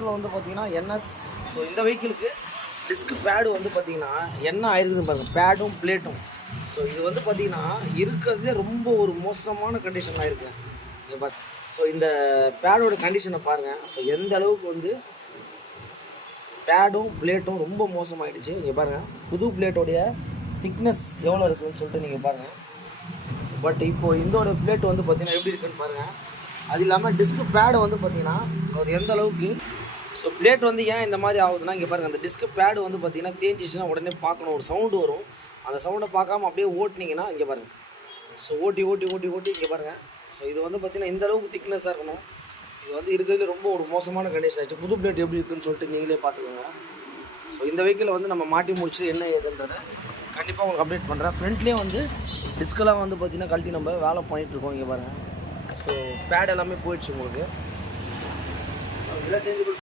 வந்து பார்த்தீங்கன்னா NS. So இந்த வெஹிக்கிளுக்கு டிஸ்க் பேடு வந்து பார்த்தீங்கன்னா என்ன ஆயிருக்குன்னு பாருங்கள், பேடும் பிளேட்டும். ஸோ இது வந்து பார்த்தீங்கன்னா இருக்கிறதுலே ரொம்ப ஒரு மோசமான கண்டிஷன் ஆயிருக்குங்க. இங்கே பாரு. ஸோ இந்த பேடோட கண்டிஷனை பாருங்கள். ஸோ எந்த அளவுக்கு வந்து பேடும் பிளேட்டும் ரொம்ப மோசமாயிடுச்சு. இங்கே பாருங்கள், புது பிளேட்டோடைய திக்னஸ் எவ்வளோ இருக்குதுன்னு சொல்லிட்டு நீங்கள் பாருங்கள். பட் இப்போது இதோட பிளேட் வந்து பார்த்தீங்கன்னா எப்படி இருக்குன்னு பாருங்கள். அது இல்லாமல் டிஸ்க் பேடை வந்து பார்த்தீங்கன்னா ஒரு எந்த அளவுக்கு. ஸோ பிளேட் வந்து ஏன் இந்த மாதிரி ஆகுதுன்னா, இங்கே பாருங்கள், அந்த டிஸ்க் பேடு வந்து பார்த்தீங்கன்னா தேஞ்சிச்சுன்னா உடனே பார்க்கணும், ஒரு சவுண்டு வரும். அந்த சவுண்டை பார்க்காம அப்படியே ஓட்டினீங்கன்னா இங்கே பாருங்கள். ஸோ ஓட்டி இங்கே பாருங்கள். ஸோ இது வந்து பார்த்தீங்கன்னா இந்த அளவுக்கு திக்னஸாக இருக்கணும். இது வந்து இருக்கிறதுல ரொம்ப ஒரு மோசமான கண்டிஷன் ஆகிடுச்சு. புது பிளேட் எப்படி இருக்குன்னு சொல்லிட்டு நீங்களே பார்த்துக்கோங்க. ஸோ இந்த வெஹிக்கிளை வந்து நம்ம மாட்டி முடிச்சு என்ன ஏதுன்றதை கண்டிப்பாக உங்களுக்கு அப்டேட் பண்ணுறேன். ஃப்ரண்ட்லேயே வந்து டிஸ்கெல்லாம் வந்து பார்த்தீங்கன்னா கழட்டி நம்ம வேலை பண்ணிகிட்ருக்கோம். இங்கே பாருங்கள். ஸோ பேட் எல்லாமே போயிடுச்சு உங்களுக்கு.